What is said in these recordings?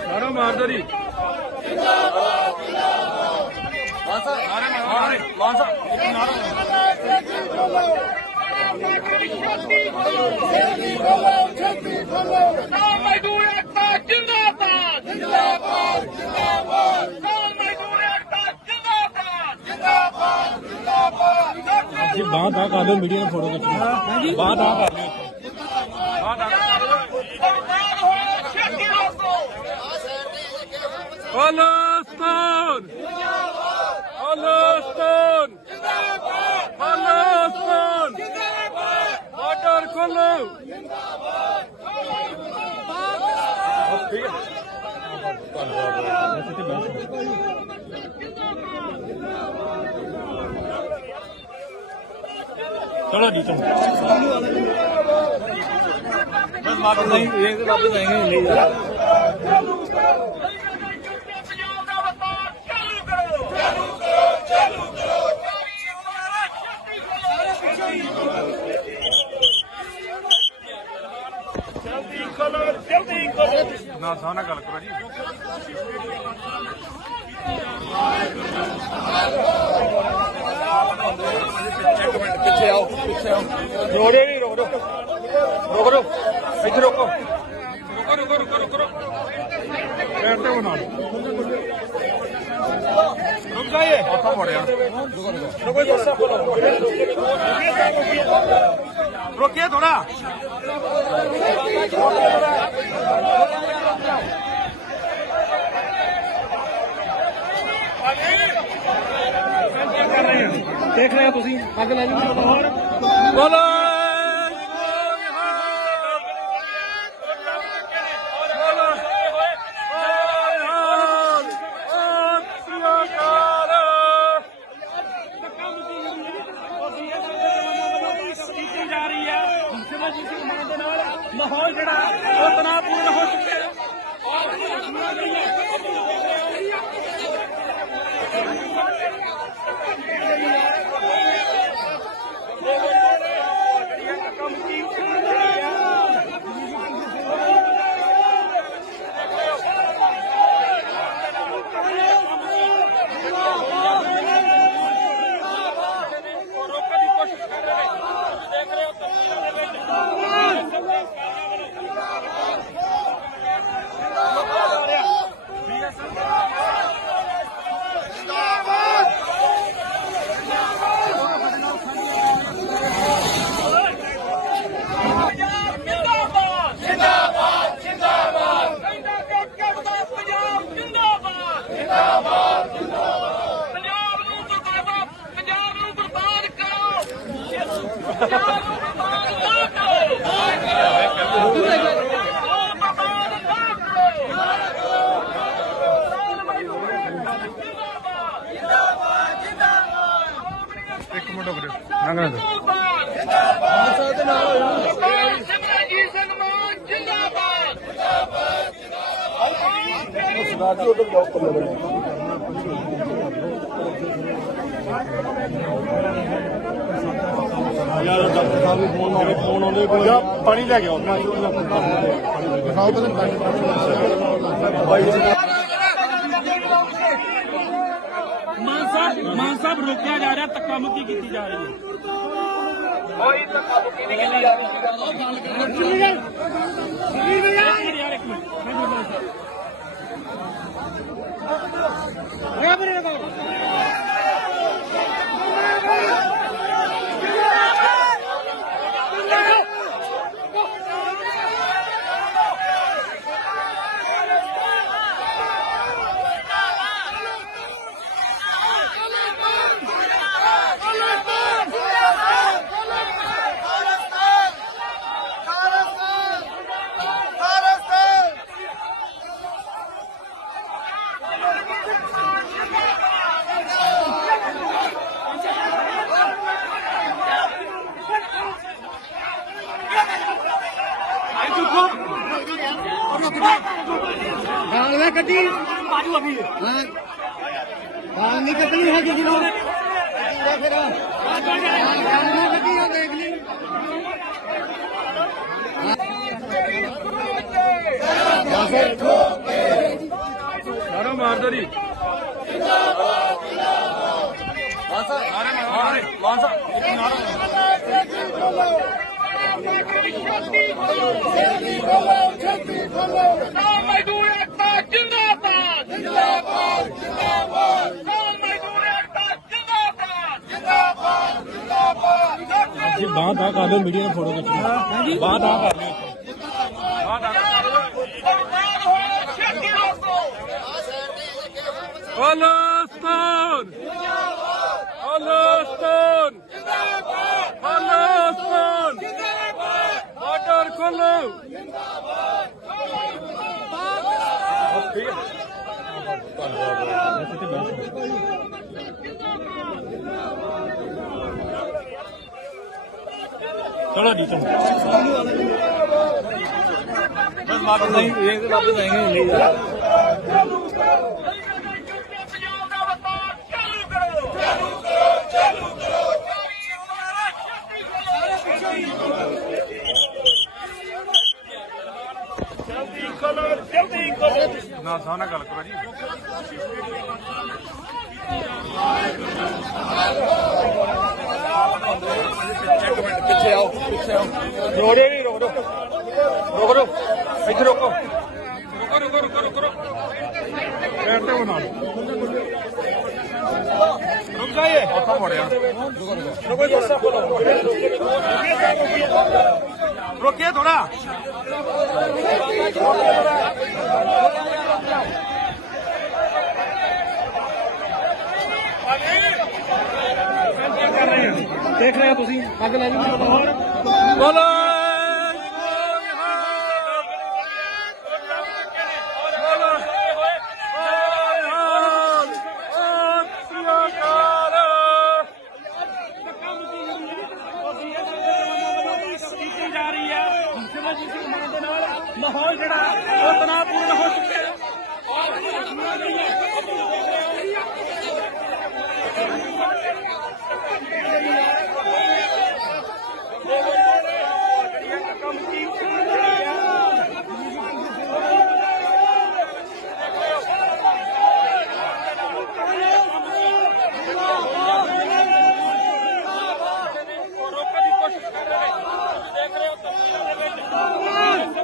ਸਾਰਾ ਮਾਰਦਾ ਜੀ ਕਿਸਾਨ ਮਜ਼ਦੂਰ ਏਕਤਾ ਜਿੰਦਾਬਾਦ ਜਿੰਦਾਬਾਦ ਜਿੰਦਾਬਾਦ ਕਿਸਾਨ ਮਜ਼ਦੂਰ ਏਕਤਾ ਜਿੰਦਾਬਾਦ ਜਿੰਦਾਬਾਦ ਜਿੰਦਾਬਾਦ ਜੀ ਬਾਹਰ ਦਾ ਕਰ ਲਓ ਮੀਡੀਆ ਨੂੰ ਫੋਟੋ ਖਿੱਚਣੀ ਬਾਹਰ ਦਾ ਕਰ ਲਓ ਸਰਕਾਰ ਹੋਇਆ ਛੇਤੀ ਰੋਕੋ ਚਲੋ ਜੀ ਚਲੋ ਬਸ ਵਾਪਸ ਨਹੀਂ ਇਹ ਤੇ ਵਾਪਸ ਆਏਗੇ ਨਹੀਂ ਪੰਜਾਬ ਦਾ ਵਪਾਰ ਚਾਲੂ ਕਰੋ ਚਾਲੂ ਕਰੋ ਚਾਲੂ ਕਰੋ ਜਲਦੀ ਕਰੋ ਜਲਦੀ ਕਰੋ ਨਾ ਗੱਲ ਕਰੋ ਜੀ। ਰੋੜੇ ਨਹੀਂ ਰੋਕ ਰੋਕ ਰੋਕ ਰੋਕ ਇੱਥੇ ਰੋਕੋ। ਰੁਕੋ ਰੁਕੋ ਰੁਕੋ ਰੁਕੋ ਰੁਕੋ। ਪੈਰ ਤੇ ਬਣਾ ਲਓ ਰੁਕ ਜਾਈਏ। ਹੱਥਾਂ ਮੋੜਿਆ ਰੋਕੋ ਜੱਸਾ ਬੋਲੋ ਰੁਕਿਏ ਥੋੜਾ ਦੇਖ ਰਹੇ ਹੋ ਤੁਸੀਂ, ਅੱਗ ਲੱਗ ਗਈ ਹੋਰ ਬੋਲੇ। ਕੀਤੀ ਜਾ ਰਹੀ ਹੈ ਮਾਹੌਲ ਜਿਹੜਾ ਉਹ ਤਣਾਅਪੂਰਨ ਹੋ ਚੁੱਕਿਆ ਹੈ ਰੋਕਣ ਦੀ ਕੋਸ਼ਿਸ਼ ਕਰ ਰਹੇ ਨੇ ਤੁਸੀਂ ਦੇਖ ਰਹੇ ਹੋ ਤਸਵੀਰਾਂ ਦੇ ਵਿੱਚ ਜਿੰਦਾਬਾਦ ਜਿੰਦਾਬਾਦ ਜਿੰਦਾਬਾਦ ਕਹਿੰਦਾ ਕਿ ਕੱਢਦਾ ਪੰਜਾਬ ਜਿੰਦਾਬਾਦ ਜਿੰਦਾਬਾਦ ਜਿੰਦਾਬਾਦ ਪੰਜਾਬ ਨੂੰ ਬਰਬਾਦ ਪੰਜਾਬ ਨੂੰ ਬਰਬਾਦ ਕਰੋ ਪੰਜਾਬ ਨੂੰ ਬਰਬਾਦ ਨਾ ਕਰੋ ਨਾ ਕਰੋ ਬਰਬਾਦ ਨਾ ਜਿੰਦਾਬਾਦ ਜਿੰਦਾਬਾਦ ਇੱਕ ਮਿੰਟ ਜਿੰਦਾਬਾਦ ਸਰਦਾਰ ਸਿਮਰਨਜੀਤ ਸਿੰਘ ਮਾਨ ਜਿੰਦਾਬਾਦ। ਯਾਰ ਡਾਕਟਰ ਸਾਹਿਬ ਨੂੰ ਫੋਨ ਆਉਂਦੇ ਫੋਨ ਆਉਂਦੇ ਕੋਈ ਪਾਣੀ ਲੈ ਕੇ ਆਓ ਦਿਖਾਓ ਤਾਂ ਮਾਨ ਸਾਹਿਬ ਮਾਨ ਸਾਹਿਬ ਰੋਕਿਆ ਜਾ ਰਿਹਾ ਧੱਕਾ ਮੁੱਕੀ ਕੀਤੀ ਜਾ ਰਹੀ ਹੈ। ਕੋਈ ਧੱਕਾ ਮੁੱਕੀ ਨਹੀਂ ਕੀਤੀ ਜਾ ਰਹੀ। ਯਾਰ ਇੱਕ ਮਿੰਟ ਮੈਂ ਬੋਲਣਾ ਸਰ ਗਾਲ ਵੇ ਕੱਢੀ। ਬਾਜੂ ਅਭੀ ਹਾਂ ਗਾਲ ਨਹੀਂ ਕੱਢਣੀ ਹੈ ਕਿਸੇ ਨੂੰ ਫਿਰ ਗਾਲ ਨਾ ਕੱਢੀ ਉਹ ਦੇਖ ਲਈ ਨਾਰਾ ਮਾਰਦਾ ਜੀ। ਨਾਰੇ ਮਾਰੇ ਮਾਨਸਾ ਕਿਸਾਨ ਮਜ਼ਦੂਰ ਏਕਤਾ ਜਿੰਦਾਬਾਦ ਜਿੰਦਾਬਾਦ ਜਿੰਦਾਬਾਦ ਕਿਸਾਨ ਮਜ਼ਦੂਰ ਏਕਤਾ ਜਿੰਦਾਬਾਦ ਜਿੰਦਾਬਾਦ ਜਿੰਦਾਬਾਦ ਜੀ ਬਾਹ ਦਾ ਕਰ ਲਿਓ ਮੀਡੀਆ ਨੇ ਫੋਟੋ ਖਿੱਚਣੀ ਬਾਹ ਦਾ ਕਰ ਲਿਓ। ਬਰਬਾਦ ਹੋਇਆ ਛੇਤੀ ਚਲੋ ਜੀ ਚਲੋ ਬਸ ਵਾਪਸ ਆਈ ਇਹ ਵਾਪਸ ਆਏਗੇ ਨਹੀਂ ਯਾਰ। ਨਾ ਸਾਨਾ ਗੱਲ ਕਰੋ ਜੀ। ਵਾਹਿਗੁਰੂ ਵਾਹਿਗੁਰੂ ਇੱਕ ਮਿੰਟ ਪਿੱਛੇ ਆਓ ਪਿੱਛੇ ਆਓ ਰੋੜੇ ਨਹੀਂ ਰੋਕ ਰੋਕ ਰੋਕ ਰੋਕ ਇੱਥੇ ਰੋਕੋ ਰੁਕੋ ਰੁਕੋ ਰੁਕੋ ਰੁਕੋ ਰੁਕੋ ਪੈਰ ਤੇ ਬਣਾ ਰੁਕ ਜਾਈਏ ਉੱਥੋਂ ਮੋੜਿਆ ਰੁਕੋ ਰੁਕੋ ਰੁਕਿਏ ਥੋੜਾ ਦੇਖ ਰਹੇ ਹੋ ਤੁਸੀਂ? ਅੱਗ ਲੱਗ ਬੋਲੋ। ਮਾਹੌਲ ਜਿਹੜਾ ਉਹ ਤਣਾਅਪੂਰਨ ਹੋ ਚੁੱਕਿਆ ਹੈ। ਰੋਕਣ ਦੀ ਕੋਸ਼ਿਸ਼ ਕਰ ਰਹੇ ਨੇ ਤੁਸੀਂ ਦੇਖ ਰਹੇ ਹੋ ਤਸਵੀਰਾਂ ਦੇ ਵਿੱਚ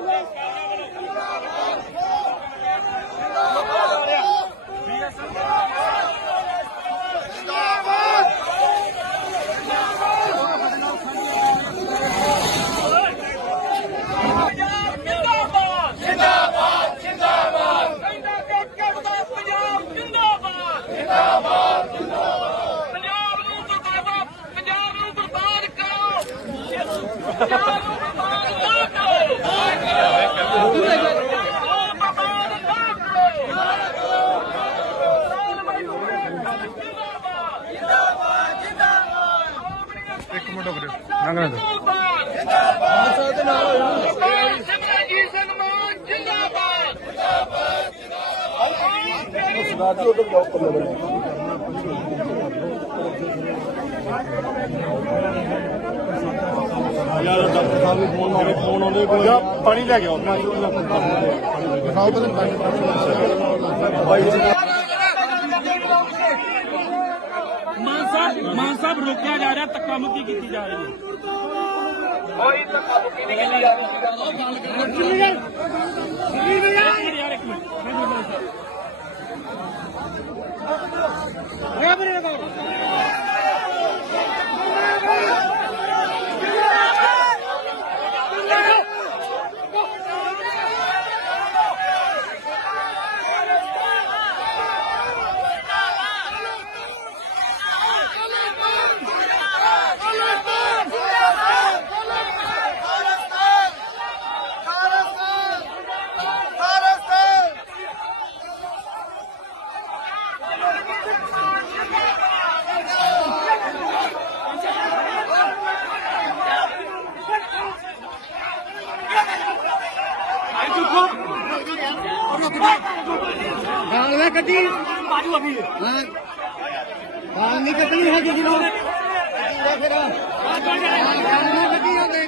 ਜਿੰਦਾਬਾਦ ਜਿੰਦਾਬਾਦ ਜਿੰਦਾਬਾਦ ਕਹਿੰਦਾ ਕਿ ਕਰਦਾ ਪੰਜਾਬ ਜਿੰਦਾਬਾਦ ਜਿੰਦਾਬਾਦ ਜਿੰਦਾਬਾਦ ਪੰਜਾਬ ਨੂੰ ਬਰਬਾਦ ਪੰਜਾਬ ਨੂੰ ਬਰਬਾਦ ਕਰੋ ਪੰਜਾਬ ਨੂੰ ਬਰਬਾਦ ਨਾ ਕਰੋ ਨਾ ਕਰੋ ਬਰਬਾਦ ਨਾ ਕਰੋ ਇੱਕ ਮਿੰਟ ਰੁਕੋ ਲੰਘਣ ਦਿਓ ਜਿੰਦਾਬਾਦ ਜਿੰਦਾਬਾਦ ਸਰਦਾਰ ਸਿਮਰਨਜੀਤ ਸਿੰਘ ਮਾਨ ਜਿੰਦਾਬਾਦ। ਯਾਰ ਡਾਕਟਰ ਸਾਹਿਬ ਵੀ ਫੋਨ ਮਾਰੇ ਫੋਨ ਆਉਂਦੇ ਕੋਈ ਪਾਣੀ ਲੈ ਕੇ ਆਉਣਾ ਦਿਖਾਓ ਤਾਂ ਜੀ ਮਾਨ ਸਾਹਿਬ ਮਾਨ ਸਾਹਿਬ ਰੋਕਿਆ ਜਾ ਰਿਹਾ ਧੱਕਾ ਮੁੱਕੀ ਕੀਤੀ ਜਾ ਰਹੀ ਹੈ। ਕੋਈ ਧੱਕਾ ਮੁੱਕੀ ਨਹੀਂ ਕੀਤੀ ਜਾ ਰਹੀ। ਇੱਕ ਮਿੰਟ ਯਾਰ ਇੱਕ ਮਿੰਟ। ਮੈਂ ਬੋਲ ਰਿਹਾ ਗਾਲ ਨਾ ਕੱਢੀ। ਬਾਜੂ ਅਭੀ ਹਾਂ। ਗਾਲ ਨਹੀਂ ਕੱਢਣੀ ਜਿਹਨੂੰ ਕੱਢੀ ਲੈ ਫਿਰ ਗਾਲ ਨਾ ਕੱਢੀ ਹੁੰਦੇ